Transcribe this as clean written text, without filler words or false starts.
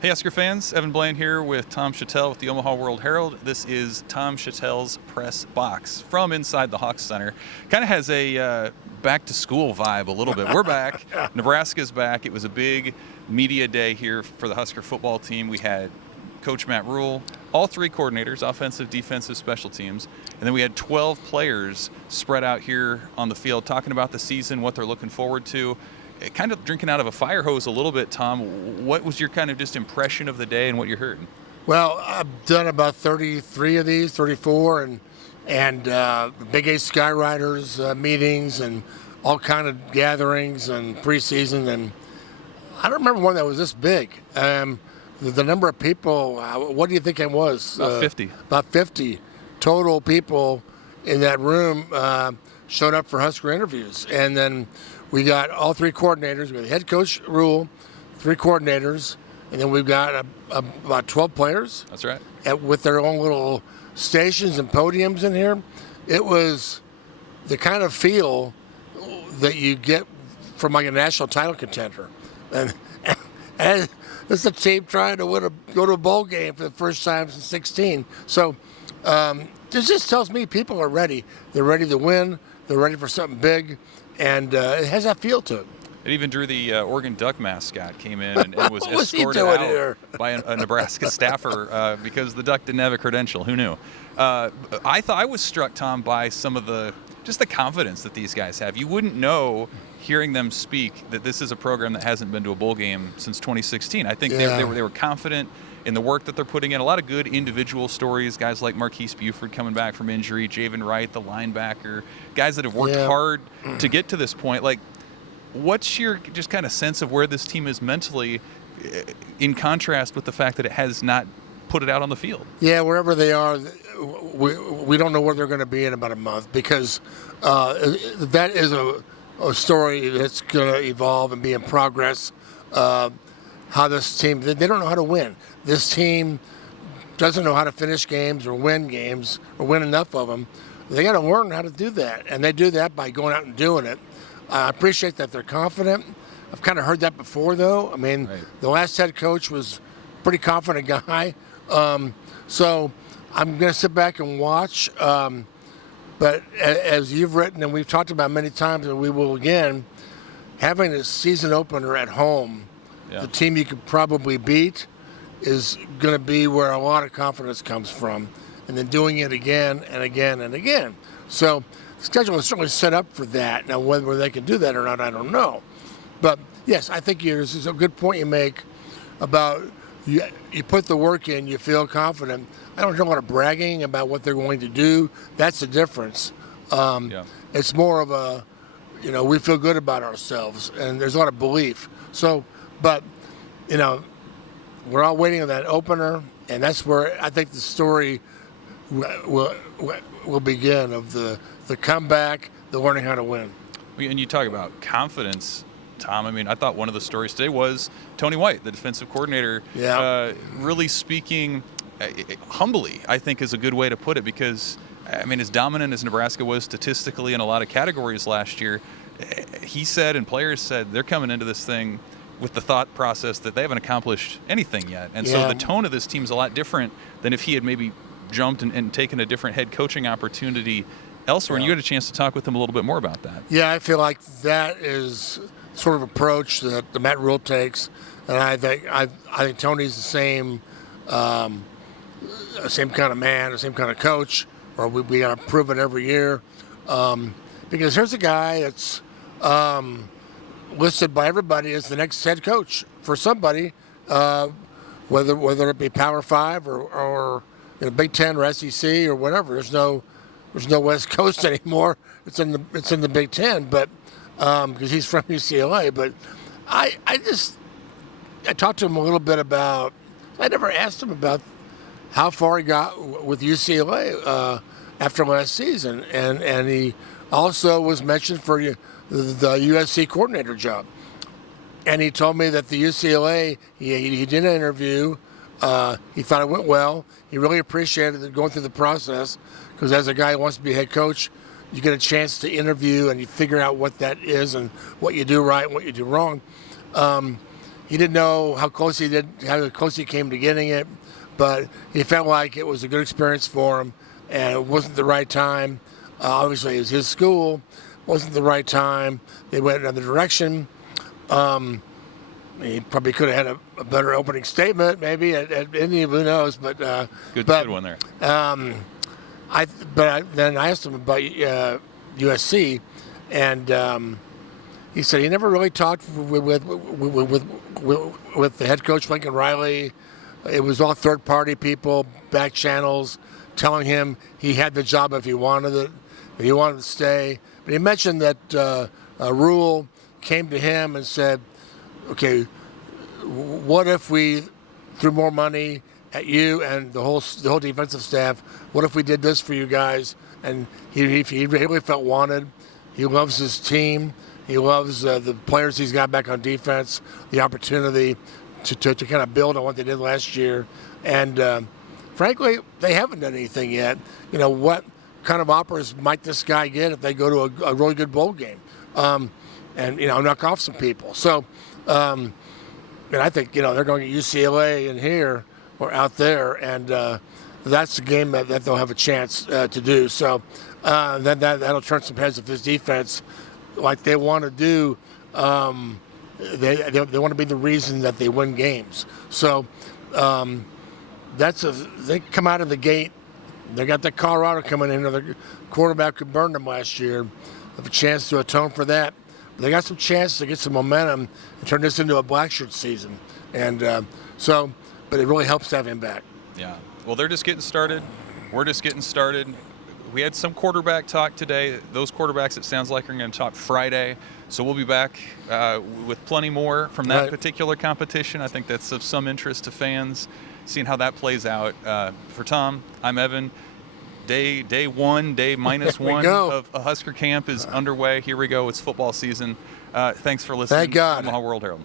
Hey, Husker fans. Evan Blaine here with Tom Shatel with the Omaha World-Herald. This is Tom Shatel's press box from inside the Hawks Center. Kind of has a back-to-school vibe a little bit. We're back. Nebraska's back. It was a big media day here for the Husker football team. We had Coach Matt Rule, all three coordinators, offensive, defensive, special teams, and then we had 12 players spread out here on the field talking about the season, what they're looking forward to. Kind of drinking out of a fire hose a little bit, Tom. What was your kind of just impression of the day and what you heard? Well, I've done about 33 of these, 34, and Big A Skyriders meetings and all kind of gatherings and preseason, and I don't remember one that was this big. The number of people, what do you think it was? About 50. About 50 total people in that room showed up for Husker interviews, and then we got all three coordinators. We got the head coach Rule, three coordinators, and then we've got about 12 players. That's right. With their own little stations and podiums in here. It was the kind of feel that you get from like a national title contender. And this is a team trying to go to a bowl game for the first time since 16. So this just tells me people are ready. They're ready to win. They're ready for something big. And it has that feel to it. It even drew the Oregon Duck mascot, came in and was was escorted out by a Nebraska staffer because the Duck didn't have a credential. Who knew? I was struck, Tom, by some of the confidence that these guys have. You wouldn't know, hearing them speak, that this is a program that hasn't been to a bowl game since 2016. I think they were confident in the work that they're putting in. A lot of good individual stories, guys like Marquise Buford coming back from injury, Javen Wright, the linebacker, guys that have worked hard to get to this point. Like, what's your just kind of sense of where this team is mentally in contrast with the fact that it has not put it out on the field? Yeah, wherever they are, we don't know where they're going to be in about a month, because that is a story that's going to evolve and be in progress. How this team, they don't know how to win. This team doesn't know how to finish games or win enough of them. They got to learn how to do that, and they do that by going out and doing it. I appreciate that they're confident. I've kind of heard that before, though. I mean, The last head coach was a pretty confident guy. So I'm going to sit back and watch. But as you've written and we've talked about many times, and we will again, having a season opener at home, the team you could probably beat, is going to be where a lot of confidence comes from, and then doing it again and again and again. So the schedule is certainly set up for that. Now, whether they can do that or not, I don't know. But, yes, I think this is a good point you make about you put the work in, you feel confident. I don't do a lot of bragging about what they're going to do. That's the difference. It's more of a, we feel good about ourselves, and there's a lot of belief. So, but, we're all waiting on that opener, and that's where I think the story will begin, of the comeback, the learning how to win. And you talk about confidence, Tom. I mean, I thought one of the stories today was Tony White, the defensive coordinator, really speaking humbly, I think is a good way to put it, because, I mean, as dominant as Nebraska was statistically in a lot of categories last year, he said and players said they're coming into this thing with the thought process that they haven't accomplished anything yet. And so the tone of this team's a lot different than if he had maybe jumped and taken a different head coaching opportunity elsewhere. And you had a chance to talk with him a little bit more about that. Yeah, I feel like that is sort of approach that the Matt Rule takes. And I think Tony's the same kind of man, the same kind of coach, or we got to prove it every year. Because here's a guy that's listed by everybody as the next head coach for somebody, whether it be Power 5 or Big Ten or SEC or whatever. There's no West Coast anymore. It's in the Big Ten, but because he's from UCLA. But I talked to him a little bit about. I never asked him about how far he got with UCLA after last season, and he also was mentioned for the USC coordinator job. And he told me that the UCLA, he did an interview. He thought it went well. He really appreciated going through the process, because as a guy who wants to be head coach, you get a chance to interview and you figure out what that is and what you do right and what you do wrong. he didn't know how close he came to getting it, but he felt like it was a good experience for him, and it wasn't the right time. Obviously, it was his school, wasn't the right time. They went another direction. He probably could have had a better opening statement, maybe at Indy, who knows? But good one there. Then I asked him about USC, and he said he never really talked with the head coach Lincoln Riley. It was all third-party people, back channels, telling him he had the job if he wanted it, if he wanted to stay. But he mentioned that Rule came to him and said, "Okay, what if we threw more money at you and the whole defensive staff? What if we did this for you guys?" And he really felt wanted. He loves his team. He loves the players he's got back on defense, the opportunity to kind of build on what they did last year. And frankly, they haven't done anything yet. You know, what kind of offers might this guy get if they go to a really good bowl game? And, knock off some people. So, and I think, they're going to get UCLA in here or out there, and that's the game that they'll have a chance to do. So that'll turn some heads of his defense like they want to do. They want to be the reason that they win games. So they come out of the gate. They got the Colorado coming in. The quarterback who burned them last year. Have a chance to atone for that. They got some chance to get some momentum and turn this into a black shirt season. And but it really helps to have him back. Yeah. Well, they're just getting started. We're just getting started. We had some quarterback talk today. Those quarterbacks, it sounds like, are going to talk Friday. So we'll be back with plenty more from that particular competition. I think that's of some interest to fans, seeing how that plays out. For Tom, I'm Evan. Day minus one of a Husker Camp is underway. Here we go. It's football season. Thanks for listening. Thank God. Omaha World-Herald.